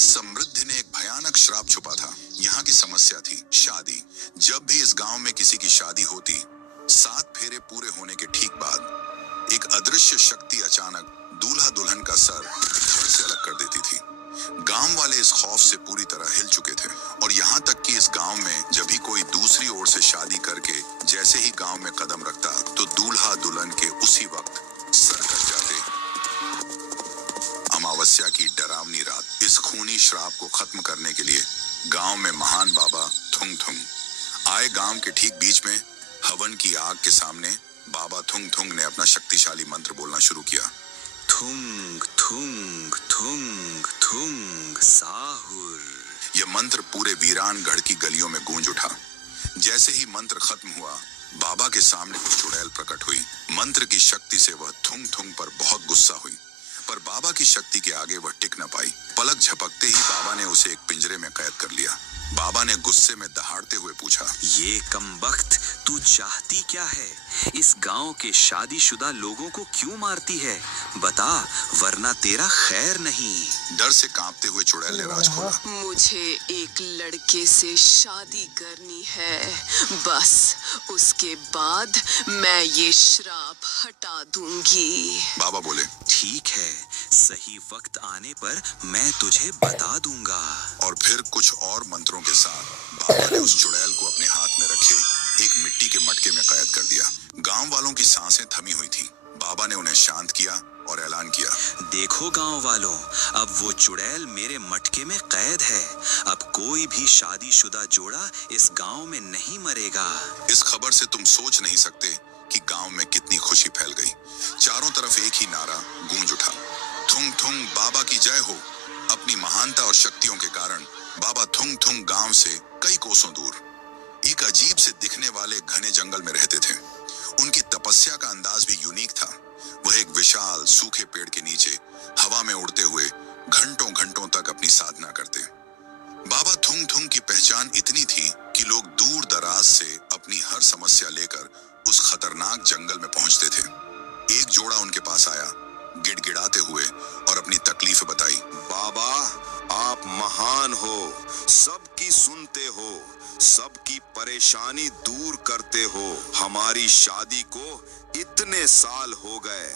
इस समृद्धि ने एक भयानक श्राप छुपा था। यहाँ की समस्या थी शादी। जब भी इस गांव में किसी की शादी होती, 7 फेरे पूरे होने के ठीक बाद एक अदृश्य शक्ति अचानक दूल्हा दुल्हन का सर धड़ से अलग कर देती थी। गांव वाले इस खौफ से पूरी तरह हिल चुके थे और यहाँ तक कि इस गांव में जब भी कोई दूसरी ओर से शादी करके जैसे ही गांव में कदम रखता तो दूल्हा दुल्हन के उसी वक्त सर कट जाते। अमावस्या की डरावनी रात। इस खूनी श्राप को खत्म करने के लिए गांव में महान बाबा थुंग थुंग आए। गांव के ठीक बीच में हवन की आग के सामने बाबा थुंग थुंग ने अपना शक्तिशाली मंत्र बोलना शुरू किया। थुंग थुंग थुंग थुंग साहुर। यह मंत्र पूरे वीरानगढ़ की गलियों में गूंज उठा। जैसे ही मंत्र खत्म हुआ, बाबा के सामने कुछ चुड़ैल प्रकट हुई। मंत्र की शक्ति से वह थुंग थुंग पर बहुत गुस्सा हुई, पर बाबा की शक्ति के आगे वह टिक न पाई। पलक झपकते ही बाबा ने उसे एक पिंजरे में कैद कर लिया। बाबा ने गुस्से में दहाड़ते हुए पूछा, ये कमबख्त, तू चाहती क्या है? इस गांव के शादीशुदा लोगों को क्यों मारती है? बता, वरना तेरा खैर नहीं। डर से कांपते हुए चुड़ैल ने राज खोला। मुझे एक लड़के से शादी करनी है, बस उसके बाद मैं ये श्राप हटा दूंगी। बाबा बोले, ठीक है, सही वक्त आने पर मैं तुझे बता दूंगा। और फिर कुछ और मंत्रों के साथ बाबा ने उस चुड़ैल को अपने हाथ में रखे एक मिट्टी के मटके में कैद कर दिया। गांव वालों की सांसें थमी हुई थीं। बाबा ने उन्हें शांत किया और ऐलान किया, देखो गांव वालों, अब वो चुड़ैल मेरे मटके में कैद है। अब कोई भी शादीशुदा जोड़ा इस गांव में नहीं मरेगा। इस खबर से तुम सोच नहीं सकते कि गांव में कितनी खुशी फैल गई। चारों तरफ एक ही नारा गूंज उठा, थुंग थुंग बाबा की जय हो। अपनी महानता और शक्तियों के कारण बाबा थुंग थुंग गांव से कई कोसों दूर एक अजीब से दिखने वाले घने जंगल में रहते थे। उनकी तपस्या का अंदाज भी यूनिक था। वह एक विशाल सूखे पेड़ के नीचे हवा में उड़ते हुए घंटों घंटों तक अपनी साधना करते। बाबा थुंग थुंग की पहचान इतनी थी कि लोग दूर दराज से अपनी हर समस्या लेकर उस खतरनाक जंगल में पहुंचते थे। एक जोड़ा उनके पास आया, गिड़गिड़ाते हुए, और अपनी तकलीफ बताई। बाबा, आप महान हो, सबकी सुनते हो, सबकी परेशानी दूर करते हो। हमारी शादी को इतने साल हो गए,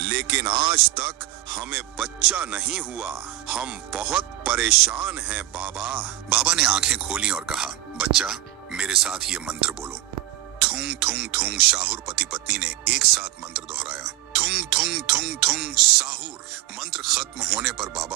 लेकिन आज तक हमें बच्चा नहीं हुआ। हम बहुत परेशान हैं बाबा। बाबा ने आंखें खोली और कहा, बच्चा, मेरे साथ ये मंत्र बोलो। थुंग थुंग थुंग। शाहुर पति पत्नी ने एक साथ मंत्र दोहराया, थुंग थुंग थुंग थुंग साहुर। मंत्र खत्म होने पर बाबा